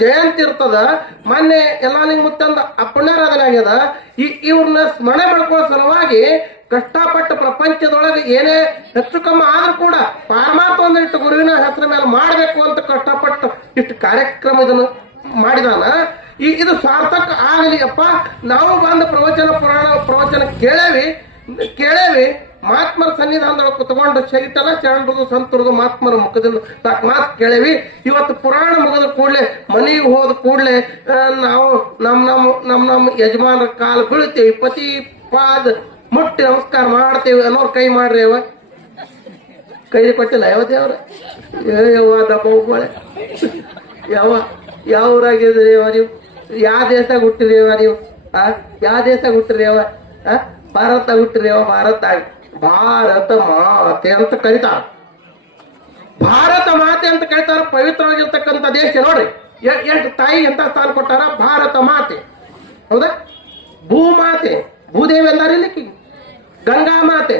ಜಯಂತಿ ಇರ್ತದ. ಮೊನ್ನೆ ಎಲ್ಲಾನಿಂಗ್ ಮುತ್ತಂದ ಪುಣ್ಯಾರಾಧನೆ ಆಗ್ಯದ. ಇವ್ರನ್ನ ಸ್ಮರಣೆ ಮಾಡ್ಕೊಳ್ಳೋ ಸಲುವಾಗಿ ಕಷ್ಟಪಟ್ಟು ಪ್ರಪಂಚದೊಳಗೆ ಏನೇ ಹೆಚ್ಚು ಕಮ್ಮಿ ಆದ್ರೂ ಕೂಡ ಪರಮಾತ್ಮ ಒಂದಿಟ್ಟು ಗುರುವಿನ ಹೆಸರ ಮೇಲೆ ಮಾಡಬೇಕು ಅಂತ ಕಷ್ಟಪಟ್ಟು ಇಷ್ಟು ಕಾರ್ಯಕ್ರಮ ಇದನ್ನು ಮಾಡಿದಾನ. ಇದು ಸಾರ್ಥಕ ಆಗಲಿ ಅಪ್ಪ. ನಾವು ಬಂದ ಪುರಾಣ ಪ್ರವಚನ ಕೇಳೇವಿ ಮಹಾತ್ಮರ ಸನ್ನಿಧಾನದೊಳಗೆ ಕುತ್ಕೊಂಡು ಚೈತಲ ಚರಣದು ಸಂತರದು ಮಹಾತ್ಮರ ಮುಖದಿಂದ ಮಾತು ಕೇಳೇವಿ. ಇವತ್ತು ಪುರಾಣ ಮುಗಿದ ಕೂಡಲೇ ಮನೆಗೆ ಹೋದ ಕೂಡಲೇ ನಾವು ನಮ್ಮ ಯಜಮಾನರ ಕಾಲು ಬೀಳ್ತೇವೆ, ಪತಿ ಪಾದ ಮುಟ್ಟಿ ನಮಸ್ಕಾರ ಮಾಡ್ತೇವೆ ಅನ್ನೋರು ಕೈ ಮಾಡ್ರಿ. ಅವ ಕೈ ಕೊಟ್ಟಿಲ್ಲ ಯಾವ ದೇವ್ರ ಯವ್ವ ದಬ್ಬಳೆ ಯಾವ ಊರಾಗಿದ್ರಿ ಅವ ನೀವು? ಯಾವ ದೇಶದಾಗ ಹುಟ್ಟಿರಿ ಅವ ನೀವು? ಯಾವ ದೇಶದಾಗ ಹುಟ್ಟಿರಿ ಅವ? ಭಾರತ ಹುಟ್ಟಿರಿ ಅವ? ಭಾರತ ಮಾತೆ ಅಂತ ಕರೀತಾರ. ಭಾರತ ಮಾತೆ ಅಂತ ಕರೀತಾರ. ಪವಿತ್ರವಾಗಿರ್ತಕ್ಕಂಥ ದೇಶ ನೋಡ್ರಿ. ಎಷ್ಟು ತಾಯಿ ಎಂತ ಸ್ಥಾನ ಕೊಟ್ಟಾರ? ಭಾರತ ಮಾತೆ. ಹೌದಾ? ಭೂಮಾತೆ, ಭೂದೇವಿ ಅಂದಾರ ಇಲ್ಲಿಕ್ಕಿ. ಗಂಗಾ ಮಾತೆ,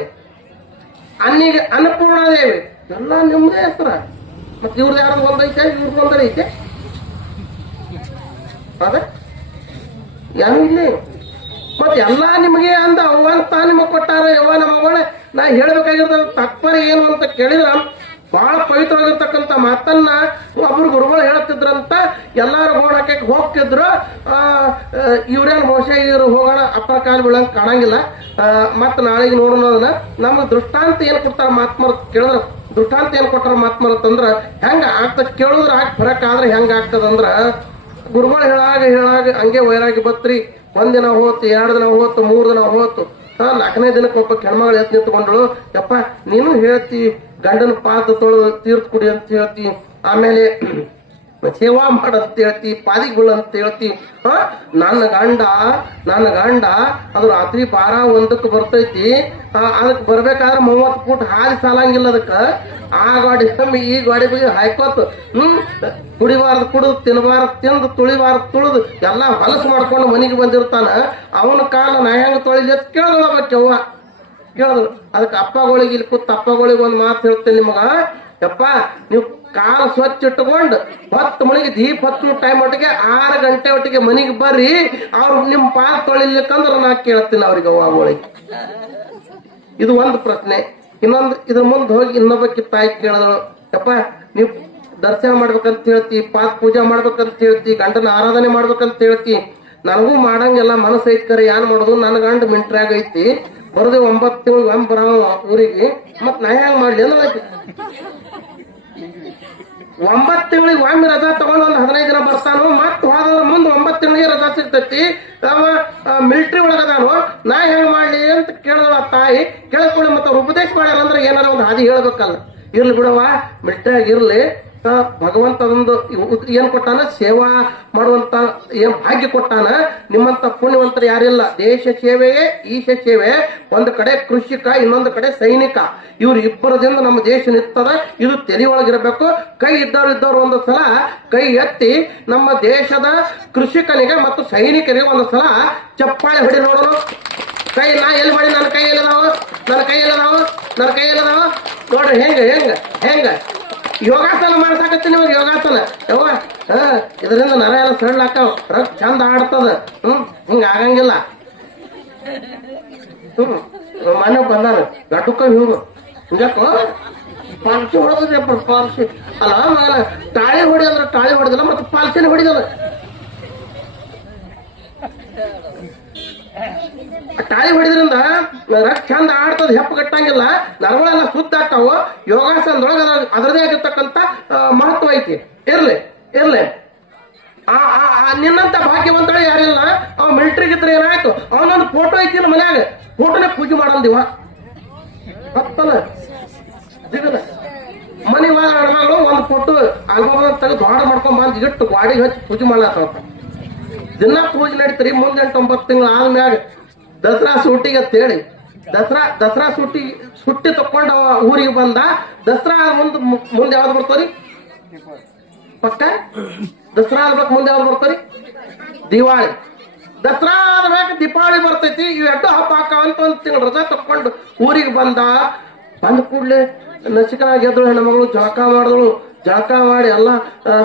ಅನ್ನಪೂರ್ಣ ದೇವಿ, ಎಲ್ಲ ನಿಮ್ದೇ ಹೆಸರ. ಮತ್ತೆ ಇವ್ರದ್ದು ಯಾರ್ದು ಒಂದೈತೆ, ಇವ್ರದ್ದು ಒಂದೈತೆ. ಅದ ಇಲ್ಲಿ ಮತ್ತೆ ಎಲ್ಲಾ ನಿಮಗೆ ಅಂದ ಅವ್ವಂತ ನಿಮಗ್ ಕೊಟ್ಟಾರ. ಯವ್ವ ನಮ್ಮ ಮಗಳೇ, ನಾ ಹೇಳ್ಬೇಕಾಗಿರೋದ ತಾತ್ಪರ್ಯ ಏನು ಅಂತ ಕೇಳಿದ್ರ, ಬಹಳ ಪವಿತ್ರವಾಗಿರ್ತಕ್ಕಂಥ ಮಾತನ್ನ ಒಬ್ರು ಗುರುಗಳು ಹೇಳ್ತಿದ್ರಂತ. ಎಲ್ಲಾರು ಗೋಣಕ್ಕೆ ಹೋಗ್ತಿದ್ರು. ಇವ್ರೇನು ಬಹುಶಃ ಇವ್ರು ಹೋಗೋಣ ಅಪ್ಪರ ಕಾಲು ಬೀಳಂಗ್ ಕಾಣಂಗಿಲ್ಲ. ಮತ್ ನಾಳೆಗೆ ನೋಡೋಣ. ಅದನ್ನ ನಮ್ಗೆ ದೃಷ್ಟಾಂತ ಏನ್ ಕೊಡ್ತಾರ ಮಾತ್ಮರ್ ಕೇಳಿದ್ರ, ದೃಷ್ಟಾಂತ ಏನ್ ಕೊಟ್ಟಾರ ಮಾತ್ಮರ್ ಅಂತಂದ್ರ ಹೆಂಗ ಆಗ್ತದ ಕೇಳುದ್ರ ಹಾಕಿ ಬರಕಾದ್ರೆ ಹೆಂಗ ಆಗ್ತದಂದ್ರ, ಗುರುಗಳು ಹೇಳಾಗ ಹಂಗೆ ವೈರಾಗಿ ಬತ್ರಿ. ಒಂದಿನ ಹೋತು, 2 ದಿನ ಹೋತು, 3 ದಿನ ಹೋತು. 4ನೇ ದಿನಕ್ಕೆ ಒಬ್ಬ ಹೆಣ್ಮಗಳು ಎತ್ತು ನಿಂತ್ಕೊಂಡಳು. ಯಪ್ಪ ನೀನು ಹೇಳ್ತಿ ಗಂಡನ ಪಾದ ತೊಳೆದು ತೀರ್ಥ ಕುಡಿ ಅಂತ ಹೇಳ್ತಿ, ಆಮೇಲೆ ಸೇವಾ ಮಾಡಂತ ಹೇಳ್ತಿ, ಪಾದಿಗೆ ಬೀಳಂತ ಹೇಳ್ತಿ. ನನ್ನ ಗಂಡ ಅದು ರಾತ್ರಿ 12-1ಕ್ಕೆ ಬರ್ತೈತಿ. ಅದಕ್ಕೆ ಬರ್ಬೇಕಾದ್ರೆ 30 ಫೂಟ್ ಹಾದಿ ಸಾಲಂಗಿಲ್ಲ. ಅದಕ್ಕೆ ಆ ಗಾಡಿ ಕಮ್ಮಿ ಈ ಗಾಡಿ ಬಗ್ಗೆ ಹಾಯ್ಕೋತು. ಕುಡಿಬಾರ್ದು ಕುಡಿದು, ತಿನ್ನಬಾರ್ದು ತಿಂದು, ತುಳಿಬಾರ್ದು ತುಳಿದು ಎಲ್ಲ ಹೊಲಸು ಮಾಡ್ಕೊಂಡು ಮನೆಗೆ ಬಂದಿರ್ತಾನ. ಅವನ ಕಾಲ ನಾ ಹೆಂಗ ತೊಳಿಲಿ ಅಂತ ಕೇಳಿದಳಬೇಕವ್ವ. ಕೇಳಿದ್ರು. ಅದಕ್ಕೆ ಅಪ್ಪಗಳಿಗೆ ಇಲ್ಲಿ ಕೂತ್ ಅಪ್ಪಗಳಿಗೆ ಒಂದು ಮಾತು ಹೇಳ್ತೇನೆ ನಿಮಗ. ಯಪ್ಪ ನೀವು ಕಾಲು ಸ್ವಚ್ಛ ಇಟ್ಟುಕೊಂಡು 10 ಮಣಿಗೆ ದೀಪ ಹತ್ತು ಟೈಮ್ ಒಟ್ಟಿಗೆ 6 ಗಂಟೆ ಒಟ್ಟಿಗೆ ಮನೆಗೆ ಬರ್ರಿ. ಅವ್ರು ನಿಮ್ಮ ಪಾಲ್ ತೊಳಿಲಿಕ್ಕಂದ್ರೆ ನಾ ಕೇಳ್ತೀನಿ ಅವ್ರಿಗೆ ಅವ್ವಗಳಿಗೆ. ಇದು ಒಂದು ಪ್ರಶ್ನೆ. ಇನ್ನೊಂದು ಇದ್ರ ಮುಂದೆ ಹೋಗಿ ಇನ್ನೊಬ್ಬಕ್ಕೆ ತಾಯಿ ಕೇಳಿದಳು. ಯಪ್ಪ ನೀವು ದರ್ಶನ ಮಾಡ್ಬೇಕಂತ ಹೇಳ್ತಿ, ಪಾತ್ ಪೂಜೆ ಮಾಡ್ಬೇಕಂತ ಹೇಳ್ತಿ, ಗಂಡನ ಆರಾಧನೆ ಮಾಡ್ಬೇಕಂತ ಹೇಳ್ತಿ. ನನಗೂ ಮಾಡಂಗೆಲ್ಲ ಮನಸ್ಸು ಐತ್ಕರೆ ಏನ್ ಮಾಡೋದು? ನನ್ನ ಗಂಡ ಮಿಂಟ್ರಾಗ ಐತಿ, ಬರೋದೇ 9 ತಿಂಗಳು ಬರ ಊರಿಗೆ. ಮತ್ ನಾ ಹೆಂಗ್ ಮಾಡ್ಲಿ ಅಂದ್ರೆ 9 ತಿಂಗಳಿಗೆ ಒಮ್ಮೆ ರಜಾ ತಗೊಂಡು ಒಂದು 15 ದಿನ ಬರ್ತಾನು. ಮತ್ ಹೋದ ಮುಂದೆ 9 ತಿಂಗಳಿಗೆ ರಜಾ ಸಿಗ್ತೈತಿ. ಅವ ಮಿಲಿಟ್ರಿ ಒಳಗದಾನು. ನಾ ಹೆಂಗ್ ಮಾಡ್ಲಿ ಅಂತ ಕೇಳಿದವ ತಾಯಿ. ಕೇಳ್ಕೊಳ್ಳಿ. ಮತ್ತೆ ಅವ್ರು ಉಪದೇಶ ಮಾಡ್ಯಾರ ಅಂದ್ರೆ ಏನಾರ ಒಂದು ಹಾದಿ ಹೇಳ್ಬೇಕಲ್ಲ. ಇರ್ಲಿ ಬಿಡವ, ಮಿಲಿಟ್ರಿಯಾಗ ಇರ್ಲಿ. ಭಗವಂತ ಅದೊಂದು ಏನ್ ಕೊಟ್ಟಾನ? ಸೇವಾ ಮಾಡುವಂತ ಏನ್ ಭಾಗ್ಯ ಕೊಟ್ಟಾನ. ನಿಮ್ಮಂತ ಪುಣ್ಯವಂತರು ಯಾರಿಲ್ಲ. ದೇಶ ಸೇವೆಯೇ ಈಶ ಸೇವೆ. ಒಂದು ಕಡೆ ಕೃಷಿಕ, ಇನ್ನೊಂದು ಕಡೆ ಸೈನಿಕ. ಇವ್ರು ಇಬ್ಬರದಿಂದ ನಮ್ಮ ದೇಶ ನಿಂತದ. ಇದು ತೆರೆಯೊಳಗಿರಬೇಕು. ಕೈ ಇದ್ದವ್ರು ಒಂದು ಸಲ ಕೈ ಎತ್ತಿ ನಮ್ಮ ದೇಶದ ಕೃಷಿಕನಿಗೆ ಮತ್ತು ಸೈನಿಕರಿಗೆ ಒಂದು ಸಲ ಚಪ್ಪಾಳೆ ಹೊಡಿ ನೋಡೋಣ. ಕೈ ನಾ ಎಲ್ಲಿ ಮಾಡಿ? ನನ್ನ ಕೈ ಎಲ್ಲದಾವ ನೋಡ್ರಿ. ಹೆಂಗ ಯೋಗಾಸನ ಮಾಡ್ಸಾಕತ್ತೀನಿ ನಿಮಗೆ. ಯೋಗಾಸನ ಯವ್ವ ಇದರಿಂದ ನರ ಎಲ್ಲ ಸರಳಾಕಾವ, ರಕ್ತ ಚಂದ ಆಡ್ತದ. ಹಿಂಗ ಆಗಂಗಿಲ್ಲ. ಮನೆ ಬಂದಾನ ಗಟ್ಟುಕ ಹಿಂಗ ಹಿಂಗಕ್ಕ ಪಾಲ್ಸಿ ಹೊಡೆದ್ರಿ. ಪಾಲ್ಸಿ ಅಲ್ಲ, ತಾಳಿ ಹೊಡಿ ಅಂದ್ರೆ ತಾಳಿ ಹೊಡೆದಿಲ್ಲ, ಮತ್ತೆ ಪಾಲ್ಸಿನ ಹೊಡಿದಲ್ಲ. ತಾಳಿ ಹೊಡಿದ್ರಿಂದ ರಕ್ತ ಚಂದ ಆಡ್ತದ, ಹೆಪ್ಪ ಗಟ್ಟಂಗಿಲ್ಲ, ನರಗಳೆಲ್ಲ ಸುತ್ತ ಆಗ್ತಾವ. ಯೋಗಾಸನದೊಳಗೆ ಅದರದೇ ಆಗಿರ್ತಕ್ಕಂಥ ಮಹತ್ವ ಐತಿ. ಇರ್ಲಿ ನಿನ್ನಂತ ಭಾಗ್ಯವಂತಳು ಯಾರಿಲ್ಲ. ಅವ ಮಿಲಿಟ್ರಿಗಿದ್ರೆ ಏನಾಯ್ತು? ಅವನೊಂದು ಫೋಟೋ ಐತಿಲ್ಲ ಮನ್ಯಾಗ, ಫೋಟೋನೇ ಪೂಜೆ ಮಾಡಲ್ದಿವ ಹತ್ತಲ್ಲ ಸಿಗಲ್ಲ. ಮನೆ ಹೆಣ್ಮಗಳು ಒಂದು ಫೋಟೋ ಆಲ್ಬಮ್ ತೆಗೆದು ದ್ವಾಡ ಮಾಡ್ಕೊಂಡ್ ಬಂದು ಇಟ್ಟು ಗಾಡಿಗೆ ಹಚ್ಚಿ ಪೂಜೆ ಮಾಡ್ಲಾತ. ದಿನ ಪೂಜೆ ನಡೀತೀರಿ. ಮುಂದೆ 8-9 ತಿಂಗಳು ಆದ್ಮ್ಯಾಗ ದಸರಾ ಸೂಟಿಗೆ ಅಂತೇಳಿ ದಸರಾ ಸುಟ್ಟಿ ತಕೊಂಡ ಊರಿಗೆ ಬಂದ. ದಸರಾ ಮುಂದೆ ಯಾವ್ದು ಬರ್ತಾರಿ? ಪಕ್ಕ ದಸರಾ ಆದ್ಬೇಕು. ಮುಂದೆ ಯಾವ್ದು ಬರ್ತಾರಿ? ದಿವಾಳಿ. ದಸರಾ ಆದ್ಬೇಕು ದೀಪಾವಳಿ ಬರ್ತೈತಿ. ಇವ್ 2 ಹಬ್ಬ ಹಾಕವಂತ 1 ತಿಂಗಳು ರಜಾ ತಕೊಂಡು ಊರಿಗೆ ಬಂದ ಕೂಡ್ಲೆ ನಚಿಕನಾಗಿ ಎದ್ರು. ಹೆಣ್ಮಗಳು ಜಳಕ ಮಾಡಿದಳು. ಜಳಕ ಮಾಡಿ ಎಲ್ಲ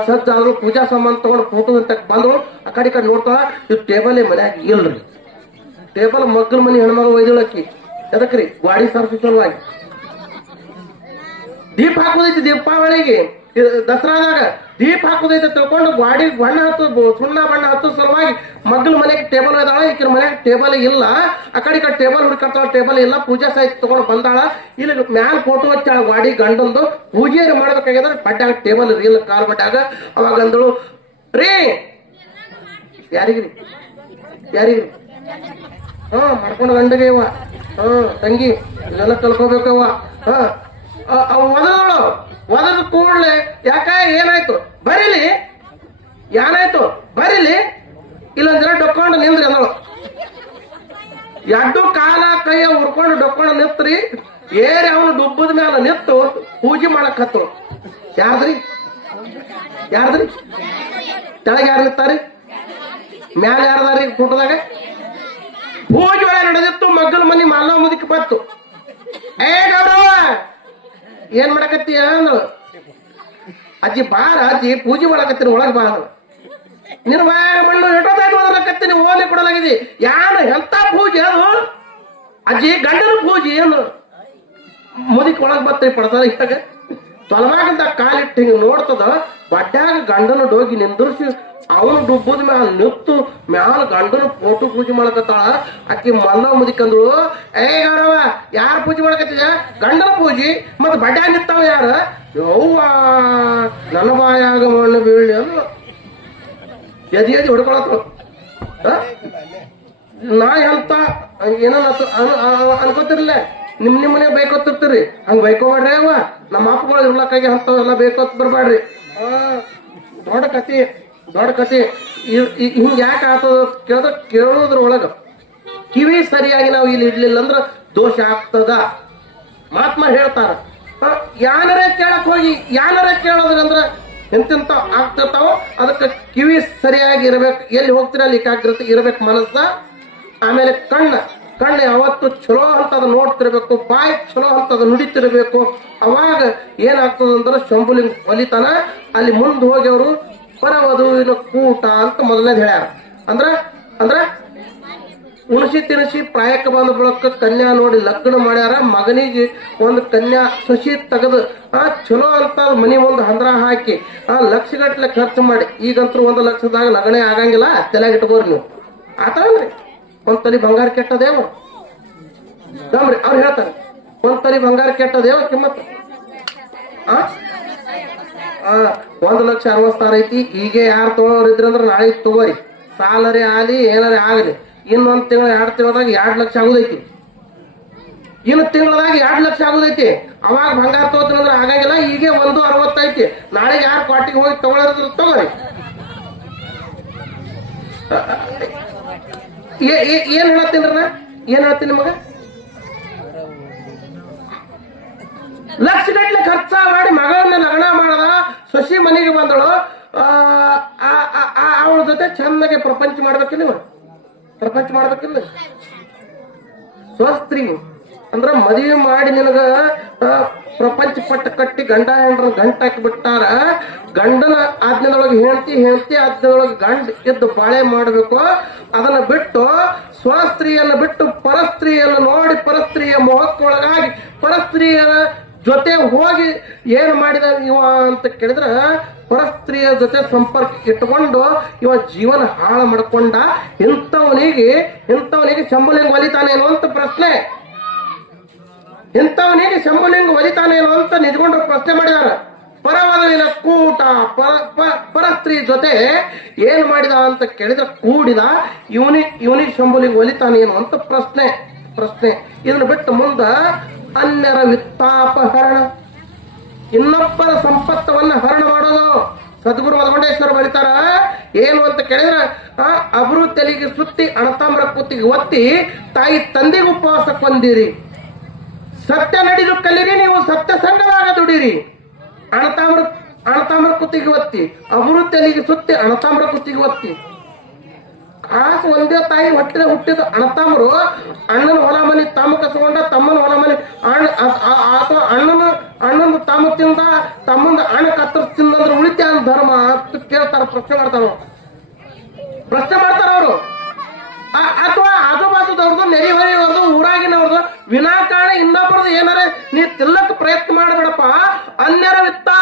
ಸಜ್ಜಾದ್ರು ಪೂಜಾ ಸಾಮಾನು ತಗೊಂಡು ಫೋಟೋ ಅಂತ ಬಂದ್ರು ಆ ಕಡೆ ನೋಡ್ತಾಳ ಇದು ಟೇಬಲ್ ಮನ್ಯಾಗ ಇಲ್ರಿ. ಟೇಬಲ್ ಮಗ್ಳ ಮನಿ ಹೆಣ್ಮಗ ಒಯ್ದಳಕ್ಕಿ ಎದಕ್ರಿ ಗಾಡಿ ಸರ್ಸಿ ಸಲುವಾಗಿ. ದೀಪ ಹಾಕುದೈತಿ ದೀಪಾವಳಿಗೆ ದಸರಾದಾಗ ದೀಪ ಹಾಕುದೈತೆ ತಿಳ್ಕೊಂಡು ಗಾಡಿ ಬಣ್ಣ ಹತ್ತು ಸುಣ್ಣ ಬಣ್ಣ ಹತ್ತು ಸಲುವಾಗಿ ಮಗ್ಳ ಮನೆಗೆ ಟೇಬಲ್ ಇದಾಳ, ಈಕಿನ ಮನೆಗೆ ಟೇಬಲ್ ಇಲ್ಲ. ಆ ಕಡೆ ಟೇಬಲ್ ಹುಡುಕಾಡ್ತಾಳ, ಟೇಬಲ್ ಇಲ್ಲ. ಪೂಜಾ ಸಾಹಿತ್ಯ ತಗೊಂಡು ಬಂದಾಳ. ಇಲ್ಲಿ ಮ್ಯಾಲ ಫೋಟೋ ಹಚ್ಚಾಳ ಗಾಡಿ ಗಂಡಂದು. ಪೂಜೆ ಮಾಡ್ಬೇಕಾಗ್ಯದ ಬಡ್ಡ್ಯಾಗ ಟೇಬಲ್ ಇಲ್ಲ ಕಾಲ್ ಬಡ್ಡ್ಯಾಗ. ಅವಾಗ ಅಂದಳು ರೀ ಯಾರಿಗ್ರಿ ಮಾಡ್ಕೊಂಡು ಗಂಡಗೆ ಇವ ತಂಗಿ ಇದೆಲ್ಲ ಕಲ್ಕೋಬೇಕವ್ವ. ಒದದ ಕೂಡ್ಲೆ ಯಾಕ ಏನಾಯ್ತು ಬರೀಲಿ ಏನಾಯ್ತು ಬರೀಲಿ ಇಲ್ಲೊಂದಿನ ಡೊಕ್ಕೊಂಡು ನಿಂದ್ರಿ ಅಂದಳು. ಎಡ್ಡು ಕಾಲ ಕೈಯ ಉರ್ಕೊಂಡು ಡೊಕ್ಕೊಂಡು ನಿಂತ್ರಿ ಏರಿ ಅವನು ಡುಬ್ಬದ ಮ್ಯಾಲ ನಿಂತು ಪೂಜೆ ಮಾಡಕ್ ಹತ್ತಳು. ಯಾರ್ದ್ರಿ ತೆಳಗೆ ಯಾರು ನಿಂತಾರಿ ಮ್ಯಾಲ ಯಾರದಾರಿ ಫೋಟೋದಾಗ? ಪೂಜೆ ಒಳಗೆ ನಡೆದಿತ್ತು. ಮಗ್ಗಲ ಮನಿ ಮಾಲ ಮುದಕ್ಕೆ ಬತ್ತು. ಏ ಗೌರವ ಏನ್ ಮಾಡಕತ್ತೀಯ ಅಂದಳು. ಅಜ್ಜಿ ಬಾರ ಅಜ್ಜಿ ಪೂಜೆ ಮಾಡಕತ್ತೀನಿ ಒಳಗೆ ಬಾ ಅಂದಳು. ನಿನ್ನ ಮಣ್ಣು ಎಟೋದಾಯ್ತು ಓಲಿ ಕೊಡಲಾಗಿದಿ ಯಾನು ಎಂತ ಪೂಜೆ ಅದು ಅಜ್ಜಿ ಗಂಡನ ಪೂಜೆ ಏನು? ಮುದಿಕ್ ಒಳಗ್ ಬತ್ರಿ ಪಡ್ತಾರ ಇಟ್ಟಾಗ ತೊಲವಾಗಿಂದ ಕಾಲಿಟ್ಟು ಹಿಂಗ ನೋಡ್ತದ. ಬಡ್ಡ್ಯಾಗ ಗಂಡನ ಡೋಗಿ ನಿಂದಿರ್ಸಿ ಅವನು ಡುಬ್ಬದ ಮ್ಯಾಲ ನಿಂತು ಮ್ಯಾಲ ಗಂಡನ ಫೋಟೋ ಪೂಜೆ ಮಾಡಕತ್ತಾಳ. ಆಕಿ ಮಲ್ಲ ಮುದಿಕಂದ್ರು ಏ ಗೌರವ ಯಾರ ಪೂಜೆ ಮಾಡಕತ್ತಿದ? ಗಂಡನ ಪೂಜೆ. ಮತ್ ಬಡ್ಡ್ಯಾಗ ನಿಂತಾವ ಯಾರ? ಯವ್ವ ನನ್ನ ಬಾಯಾಗ ಮಣ್ಣು ಬೀಳಿ ಅಂದ್ರು. ಎದಿ ಹೊಡ್ಕೊಳತ್ತು. ನಾ ಎಂತ ಏನೋ ಅನ್ಕೋತಿರ್ಲ ನಿಮ್ಮನೆ ಬೈಕೋತಿರ್ತೀರಿ. ಹಂಗ ಬೈಕೋಬೇಡ್ರಿ ಅವ್ವ. ನಮ್ಮ ಅಪ್ಪಗಳು ಇರ್ಲಕ್ಕಾಗಿ ಅಂತವೆಲ್ಲ ಬೇಕೋತ್ ಬರ್ಬೇಡ್ರಿ. ದೊಡ್ಡ ಕತೆ ಹಿಂಗ ಯಾಕೆ ಆತದ ಕೇಳೋದ್ರೊಳಗ ಕಿವಿ ಸರಿಯಾಗಿ ನಾವು ಇಲ್ಲಿ ಇಡ್ಲಿಲ್ಲ ಅಂದ್ರ ದೋಷ ಆಗ್ತದ. ಮಹಾತ್ಮ ಹೇಳ್ತಾರ ಯಾನರೇ ಕೇಳಕ್ ಹೋಗಿ ಯಾನರೇ ಕೇಳೋದ್ರಂದ್ರ ಎಂತೆಂತ ಆಗ್ತಿರ್ತಾವ. ಅದಕ್ಕೆ ಕಿವಿ ಸರಿಯಾಗಿ ಇರ್ಬೇಕು. ಎಲ್ಲಿ ಹೋಗ್ತೀರ ಅಲ್ಲಿ ಏಕಾಗ್ರತೆ ಇರ್ಬೇಕು ಮನಸ್ಸ. ಆಮೇಲೆ ಕಣ್ಣು ಯಾವತ್ತು ಚಲೋ ಅಂತದ ನೋಡ್ತಿರ್ಬೇಕು. ಬಾಯಿ ಚಲೋ ಅಂತದ ನುಡಿತಿರ್ಬೇಕು. ಅವಾಗ ಏನಾಗ್ತದಂದ್ರೆ ಶಂಭುಲಿಂಗ ಒಲಿತಾನ. ಅಲ್ಲಿ ಮುಂದೆ ಹೋಗಿ ಅವರು ಪರವಧುವಿನ ಕೂಟ ಅಂತ ಮೊದಲನೇದು ಹೇಳ್ಯಾರ. ಅಂದ್ರ ಉಣಸಿ ತಿನಿಸಿ ಪ್ರಾಯಕ್ಕೆ ಬಂದ ಬಳಕ ಕನ್ಯಾ ನೋಡಿ ಲಗ್ನ ಮಾಡ್ಯಾರ. ಮಗನಿಗೆ ಒಂದು ಕನ್ಯಾ ಸಸಿ ತೆಗೆದು ಚಲೋ ಅಂತ ಮನಿ ಒಂದು ಹಂದ್ರ ಹಾಕಿ ಲಕ್ಷಗಟ್ಲೆ ಖರ್ಚು ಮಾಡಿ ಈಗಂತೂ 1 ಲಕ್ಷದಾಗ ಲಗ್ನ ಆಗಂಗಿಲ್ಲ. ತಲೆಗಿಟ್ಕೋರಿ ನೀವು ಆತವನ್ರಿ. ಒಂದ್ ತಲಿ ಬಂಗಾರ ಕೆಟ್ಟದೇವ ಗಮ್ರಿ ಅವ್ರು ಹೇಳ್ತಾರೆ. ಒಂದ್ ತಲಿ ಬಂಗಾರ ಕೆಟ್ಟದೇವ ಕಿಮ್ಮತ್ 1,60,000 ಐತಿ. ಈಗ ಯಾರು ತಗೋರಿದ್ರಂದ್ರ ನಾಳೆ ತಗೋರಿ. ಸಾಲರಿ ಆಗಲಿ ಏನಾರೇ ಆಗಲಿ ಇನ್ನೊಂದ್ ತಿಂಗಳು 2 ತಿಂಗಳದಾಗ 2 ಲಕ್ಷ ಆಗುದೈತಿ. ಇನ್ನು ತಿಂಗಳದಾಗ 2 ಲಕ್ಷ ಆಗುದೈತಿ. ಅವಾಗ ಬಂಗಾರ ತಗೋತೀನಂದ್ರ ಆಗಂಗಿಲ್ಲ. ಈಗ 1,60,000 ಐತಿ. ನಾಳೆಗೆ ಯಾರು ಕ್ವಾಟಿಗೆ ಹೋಗಿ ತಗೊಳ್ಳೋದ್ರ ತಗೋರಿ. ಏನ್ ಹೇಳತ್ತೀನ್ರ ಏನ್ ಹೇಳ್ತೀನಿ ನಿಮಗ? ಲಕ್ಷಗಟ್ಲೆ ಖರ್ಚ ಮಾಡಿ ಮಗಳನ್ನ ಲಗ್ನ ಮಾಡದ. ಸೊಸಿ ಮನೆಗೆ ಬಂದಳು. ಅವಳ ಜೊತೆ ಚೆನ್ನಾಗಿ ಪ್ರಪಂಚ ಮಾಡ್ಬೇಕಿಲ್ಲ ಸ್ವಸ್ತ್ರೀ ಅಂದ್ರ ಮದುವೆ ಮಾಡಿ ನಿನಗ ಪ್ರಪಂಚ ಪಟ್ಟ ಕಟ್ಟಿ ಗಂಡ ಹೆಂಡ್ರ ಗಂಟಾಕಿ ಬಿಟ್ಟಾರ. ಗಂಡನ ಆಜ್ಞೆದೊಳಗೆ ಹೆಂಡತಿ ಆಜ್ಞೆದೊಳಗೆ ಗಂಡ ಇದ್ದು ಬಾಳೆ ಮಾಡಬೇಕು. ಅದನ್ನ ಬಿಟ್ಟು ಸ್ವಸ್ತ್ರೀಯನ್ನು ಬಿಟ್ಟು ಪರಸ್ತ್ರೀಯನ್ನು ನೋಡಿ ಪರಸ್ತ್ರೀಯ ಮೊಹಕ್ಕೊಳಗಾಗಿ ಪರಸ್ತ್ರೀಯ ಜೊತೆ ಹೋಗಿ ಏನ್ ಮಾಡಿದ ಇವ ಅಂತ ಕೇಳಿದ್ರ ಪರಸ್ತ್ರೀಯ ಜೊತೆ ಸಂಪರ್ಕ ಇಟ್ಟುಕೊಂಡು ಇವ ಜೀವನ ಹಾಳು ಮಾಡ್ಕೊಂಡ. ಇಂಥವನಿಗೆ ಶಂಭುಲಿಂಗ ಒಲಿತಾನೇನು ಅಂತ ಪ್ರಶ್ನೆ. ಇಂಥವನಿಗೆ ಶಂಭುಲಿಂಗ ಒಲಿತಾನೇನು ಅಂತ ನಿಜಗೊಂಡು ಪ್ರಶ್ನೆ ಮಾಡಿದಾರ. ಪರವಧುವಿನ ಕೂಟ ಪರಸ್ತ್ರೀ ಜೊತೆ ಏನ್ ಮಾಡಿದ ಅಂತ ಕೇಳಿದ್ರೆ ಕೂಡಿದ. ಇವನಿಗೆ ಶಂಭುಲಿಂಗ ಒಲಿತಾನೇನು ಅಂತ ಪ್ರಶ್ನೆ. ಇದನ್ನ ಬಿಟ್ಟು ಮುಂದ ಅನ್ಯರ ವಿತ್ತಾಪಹರಣ, ಇನ್ನೊಬ್ಬರ ಸಂಪತ್ತವನ್ನ ಹರಣ ಮಾಡೋದು. ಸದ್ಗುರು ಮಧುಮಂಡೇಶ್ವರ ಬರೀತಾರ ಏನು ಅಂತ ಕೇಳಿದ್ರೆ ಅಬ್ರು ತಲೆಗೆ ಸುತ್ತಿ ಅಣತಾಮ್ರ ಕುತ್ತಿಗೆ ಒತ್ತಿ ತಾಯಿ ತಂದೆಗೆ ಉಪವಾಸಕ್ಕೊಂದಿರಿ. ಸತ್ಯ ನಡೆದು ಕಲಿರಿ, ನೀವು ಸತ್ಯ ಸಂಘವಾಗ ದುಡಿರಿ. ಅಣತಾಮ್ರ ಕುತ್ತಿಗೆ ಒತ್ತಿ ಅಬ್ರು ತಲೆಗೆ ಸುತ್ತಿ ಅಣತಾಮ್ರ ಕುತ್ತಿಗೆ ಒತ್ತಿ. ಕಾಸು ಒಂದೇ ತಾಯಿ ಹೊಟ್ಟೆ ಹುಟ್ಟಿದ ಅಣತಾಮ್ರು ಅಣ್ಣನ ಹೊಲ ಮನೆ ತಮ್ಮ ಕಸ್ಕೊಂಡ, ತಮ್ಮನ ಹೊಲ ಮನೆ ಅಥವಾ ಅಣ್ಣನ ಅಣ್ಣಂದು ತಮ್ಮ ತಿಂದ ತಮ್ಮಂದ ಅಣ್ಣ ಕತ್ತರಿಸಿ ತಿಂದಂದ್ರೆ ಉಳಿತ ಧರ್ಮ ಅಂತ ಕೇಳ್ತಾರ, ಪ್ರಶ್ನೆ ಮಾಡ್ತಾರ ಅವರು. ಅಥವಾ ಆಜುಬಾಜುದವ್ರದ್ದು ನೆರೆಹೊರೆಯವ್ರದ್ದು ಊರಾಗಿನವ್ರದ್ದು ವಿನಾಕಾರಣ ಇನ್ನೊಬ್ಬರದು ಏನಾರ ನೀ ತಿಲ್ಲಕ್ ಪ್ರಯತ್ನ ಮಾಡಬೇಡಪ್ಪ.